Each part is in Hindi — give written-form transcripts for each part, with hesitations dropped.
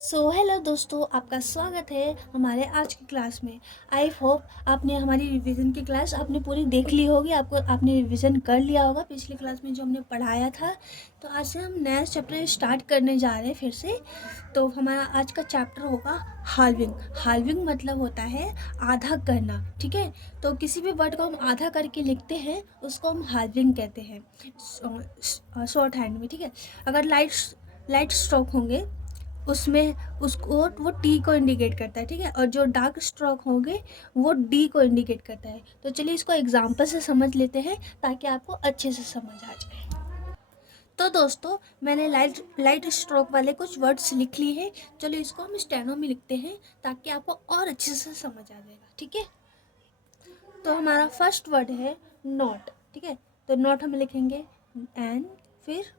हेलो दोस्तों, आपका स्वागत है हमारे आज की क्लास में। आई होप आपने हमारी रिवीजन की क्लास आपने पूरी देख ली होगी, आपने रिवीजन कर लिया होगा पिछली क्लास में जो हमने पढ़ाया था। तो आज से हम नया चैप्टर स्टार्ट करने जा रहे हैं फिर से। तो हमारा आज का चैप्टर होगा हाल्विंग। हाल्विंग मतलब होता है आधा करना, ठीक है। तो किसी भी वर्ड को हम आधा करके लिखते हैं उसको हम हाल्विंग कहते हैं शॉर्ट हैंड में, ठीक है। अगर लाइट स्ट्रोक होंगे उसमें उसको वो टी को इंडिकेट करता है, ठीक है। और जो डार्क स्ट्रोक होंगे वो डी को इंडिकेट करता है। तो चलिए इसको एग्जांपल से समझ लेते हैं ताकि आपको अच्छे से समझ आ जाए। तो दोस्तों, मैंने लाइट स्ट्रोक वाले कुछ वर्ड्स लिख लिए हैं। चलिए इसको हम स्टेनो में लिखते हैं ताकि आपको और अच्छे से समझ आ जाएगा, ठीक है। तो हमारा फर्स्ट वर्ड है नॉट, ठीक है। तो नॉट हम लिखेंगे एन, फिर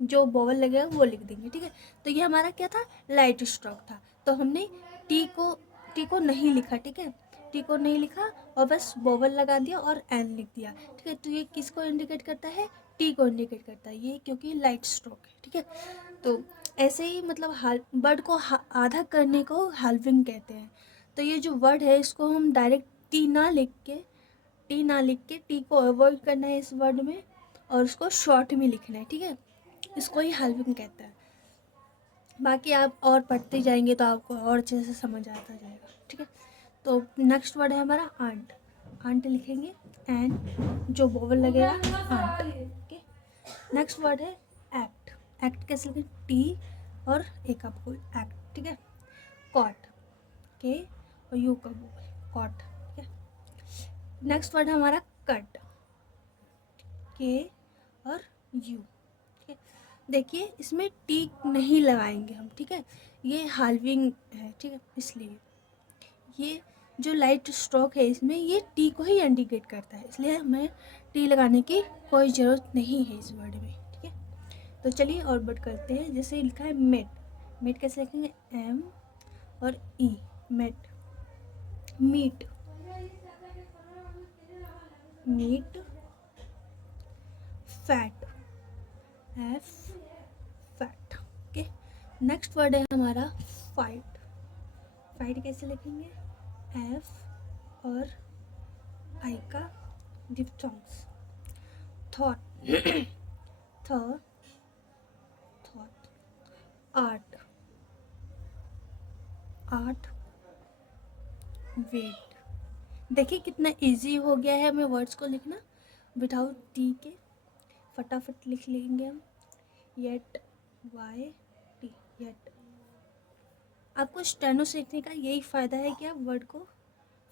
जो बॉवल लगेगा वो लिख देंगे, ठीक है। तो ये हमारा क्या था, लाइट स्ट्रोक था। तो हमने टी को नहीं लिखा, ठीक है। टी को नहीं लिखा और बस बॉवल लगा दिया और एन लिख दिया, ठीक है। तो ये किसको इंडिकेट करता है, टी को इंडिकेट करता है ये, क्योंकि लाइट स्ट्रोक है, ठीक है। तो ऐसे ही मतलब वर्ड को आधा करने को हाल्विंग कहते हैं। तो ये जो वर्ड है इसको हम डायरेक्ट टी ना लिख के टी को अवॉइड करना है इस वर्ड में, और उसको शॉर्ट में लिखना है, ठीक है। इसको ही हाल्विंग कहता है। बाकी आप और पढ़ते जाएंगे तो आपको और अच्छे से समझ आता जाएगा, ठीक है। तो नेक्स्ट वर्ड है हमारा आंट। आंट लिखेंगे एंड जो बॉवल लगेगा आंट, ओके। नेक्स्ट वर्ड है एक्ट। एक्ट कैसे लिखेंगे, टी और एक आपको एक्ट, ठीक है। कॉट, के और यू का बॉवल कॉट, ठीक है। नेक्स्ट वर्ड है हमारा कट, के और यू, ठीक है। देखिए इसमें टी नहीं लगाएंगे हम, ठीक है। ये हाल्विंग है, ठीक है। इसलिए ये जो लाइट स्ट्रोक है इसमें ये टी को ही इंडिकेट करता है, इसलिए हमें टी लगाने की कोई ज़रूरत नहीं है इस वर्ड में, ठीक है। तो चलिए और वर्ड करते हैं। जैसे लिखा है मेट। मेट कैसे लिखेंगे, एम और E, met. Meet, meet. Fat, F, fat, okay. Next word है हमारा फाइट। फाइट कैसे लिखेंगे, एफ और आई का डिप्थोंग्स। थॉट, थ, थॉट। Art, art. वेट। देखिए कितना इजी हो गया है हमें वर्ड्स को लिखना विदाउट टी के। फटाफट लिख लेंगे हम। Yet, Y T, yet. आपको स्टेनो सीखने का यही फ़ायदा है कि आप वर्ड को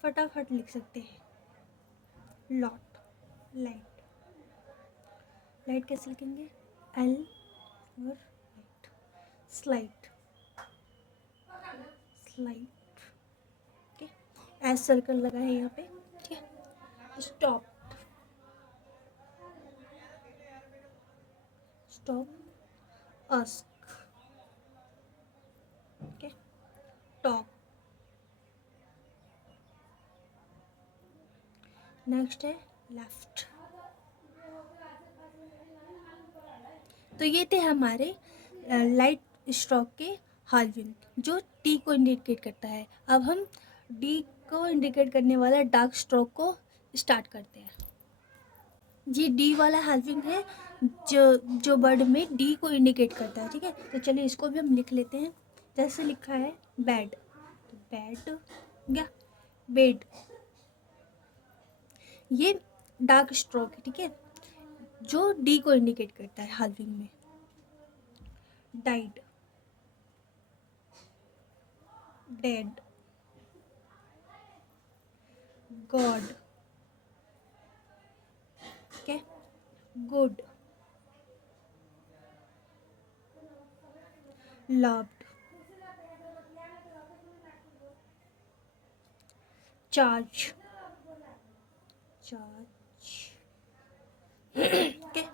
फटाफट लिख सकते हैं। Lot, light. लाइट कैसे लिखेंगे, एल और light. Slight, slight, okay. S circle लगा है यहाँ पे, ठीक है। Stop, stop. Ask, okay. Talk. Next है लेफ्ट। तो ये थे हमारे लाइट स्ट्रोक के हाल्विंग जो टी को इंडिकेट करता है। अब हम डी को इंडिकेट करने वाला डार्क स्ट्रोक को स्टार्ट करते हैं। जी डी वाला हाल्विंग है जो जो वर्ड में डी को इंडिकेट करता है, ठीक है। तो चलिए इसको भी हम लिख लेते हैं। जैसे लिखा है बेड, तो बेड गया, बेड। ये डार्क स्ट्रोक है, ठीक है, जो डी को इंडिकेट करता है हाल्विंग में। Died, dead, God, okay, good, loved, charge, charge, okay,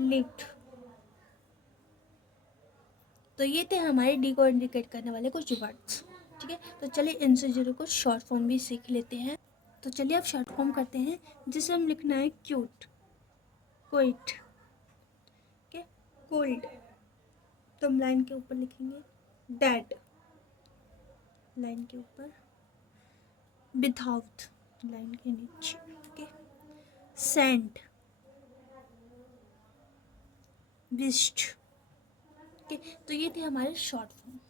lit। तो ये थे हमारे डी को इंडिकेट करने वाले कुछ वर्ड्स, ठीक है। तो चलिए इनसे जरूर कुछ शॉर्ट फॉर्म भी सीख लेते हैं। तो चलिए अब शॉर्ट फॉर्म करते हैं, जिसे हम लिखना है क्यूट, क्विट, ओके, कोल्ड। तो हम लाइन के ऊपर लिखेंगे डैड, लाइन के ऊपर, विदाउट लाइन के नीचे, ओके। Saint, wished, okay. तो ये थे हमारे शॉर्ट फॉर्म।